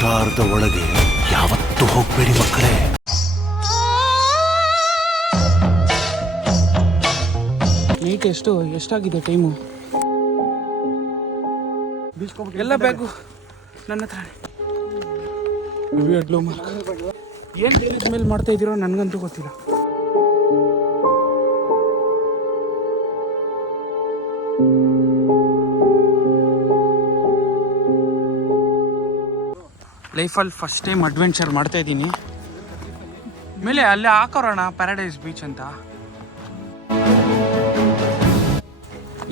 ಅವತಾರದ ಒಳಗೆ ಯಾವತ್ತೂ ಹೋಗ್ಬೇಡಿ ಮಕ್ಕಳೇ. ನೈಟ್ ಎಷ್ಟಾಗಿದೆ ಟೈಮು? ಎಲ್ಲ ಬ್ಯಾಗು ನನ್ನ ಹತ್ರ. ಏನು ಹೇಳಿದ ಮೇಲೆ ಮಾಡ್ತಾ ಇದ್ದೀರೋ ನನಗಂತೂ ಗೊತ್ತಿಲ್ಲ. ಲೈಫಲ್ಲಿ ಫಸ್ಟ್ ಟೈಮ್ ಅಡ್ವೆಂಚರ್ ಮಾಡ್ತಾ ಇದ್ದೀನಿ. ಮೇಲೆ ಅಲ್ಲೇ ಹಾಕೋರೋಣ ಪ್ಯಾರಡೈಸ್ ಬೀಚ್ ಅಂತ.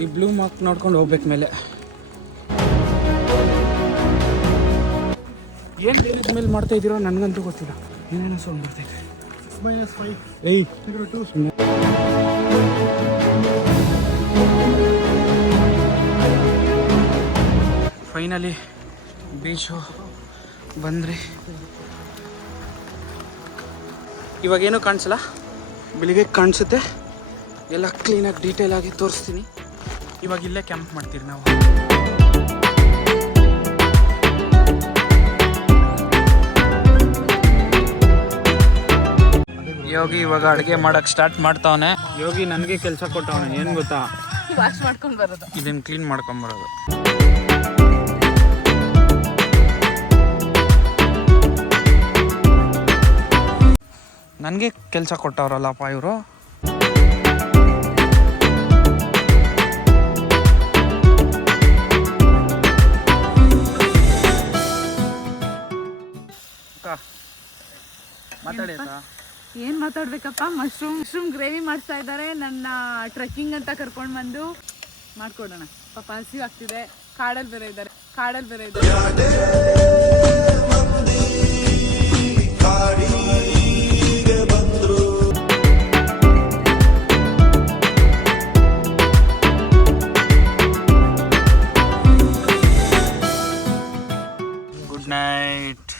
ಈ ಬ್ಲೂ ಮಾರ್ಕ್ ನೋಡ್ಕೊಂಡು ಹೋಗ್ಬೇಕು ಮೇಲೆ. ಏನು ಹೇಳಿದ ಮೇಲೆ ಮಾಡ್ತಾ ಇದ್ದೀರೋ ನನಗಂತೂ ಗೊತ್ತಿಲ್ಲ. ಏನೇನೋ ಸೌಂಡ್ ಬರ್ತೈತೆ. ಫೈನಲಿ ಬೀಚು ಬಂದ್ರಿ. ಇವಾಗೇನು ಕಾಣಿಸಲ್ಲ, ಬೆಳಿಗ್ಗೆ ಕಾಣಿಸುತ್ತೆ. ಎಲ್ಲ ಕ್ಲೀನಾಗಿ ಡೀಟೇಲ್ ಆಗಿ ತೋರಿಸ್ತೀನಿ. ಇವಾಗ ಇಲ್ಲೇ ಕ್ಯಾಂಪ್ ಮಾಡ್ತೀವಿ ನಾವು. ಯೋಗಿ ಇವಾಗ ಅಡುಗೆ ಮಾಡಕ್ಕೆ ಸ್ಟಾರ್ಟ್ ಮಾಡ್ತಾವನೆ. ಯೋಗಿ ನನಗೆ ಕೆಲಸ ಕೊಟ್ಟವನೆ. ಏನು ಗೊತ್ತಾ? ವಾಶ್ ಮಾಡ್ಕೊಂಡು ಬರೋದು, ಇದನ್ನು ಕ್ಲೀನ್ ಮಾಡ್ಕೊಂಬರೋದು. ನನಗೆ ಕೆಲಸ ಕೊಟ್ಟವ್ರಲ್ಲಪ್ಪ ಇವರು. ಮಾತಾಡಿ. ಏನು ಮಾತಾಡ್ಬೇಕಪ್ಪ? ಮಶ್ರೂಮ್ ಗ್ರೇವಿ ಮಾಡ್ತಾ ಇದ್ದಾರೆ. ನನ್ನ ಟ್ರೆಕ್ಕಿಂಗ್ ಅಂತ ಕರ್ಕೊಂಡು ಬಂದು ಮಾಡ್ಕೊಡೋಣ. ಪಾಪ ಹಸಿವು ಆಗ್ತಿದೆ. ಕಾಡಲ್ಲಿ ಬೇರೆ ಇದ್ದಾರೆ. Good night.